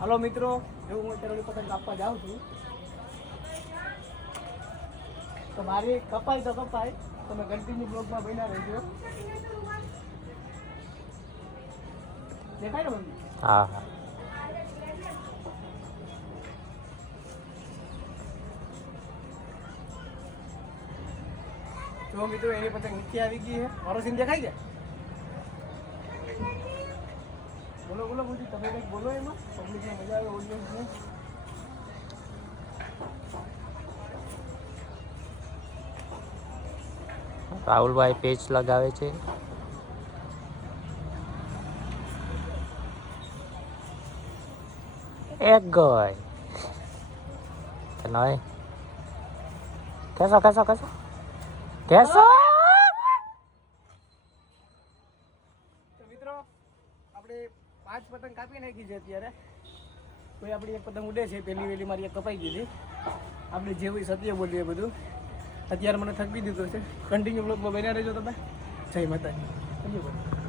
Hello મિત્રો, જો હું અત્યારે પતંગ કાપવા જાઉં છું તો મારી કપાય તો કપાય, તમે કન્ટિન્યુ બ્લોગમાં બન્યા રહેજો. દેખાય ને મમ્મી? હા હા. જો મિત્રો એની પતંગ નીચે આવી ગઈ છે. મારો સીન દેખાય છે? બોલો બોલો મોદી, તમે કંઈક બોલો એમાં, પબ્લિકને મજા આવે, ઓડિયન્સને. રાહુલભાઈ પેચ લગાવે છે. એક ગોય નહીં. કેસો કેસો કેસો કેસો. તો મિત્રો આપણે 5 પતંગ કાપી નાખી છે અત્યારે. કોઈ આપણી એક પતંગ ઉડે છે, પહેલી વહેલી મારી એક કપાઈ ગઈ છે. આપણે જે હોય સત્ય બોલીએ બધું. અત્યારે મને થકવી દીધો છે. કન્ટિન્યુ બ્લોગમાં બન્યા રહેજો તમે. જય માતાજી.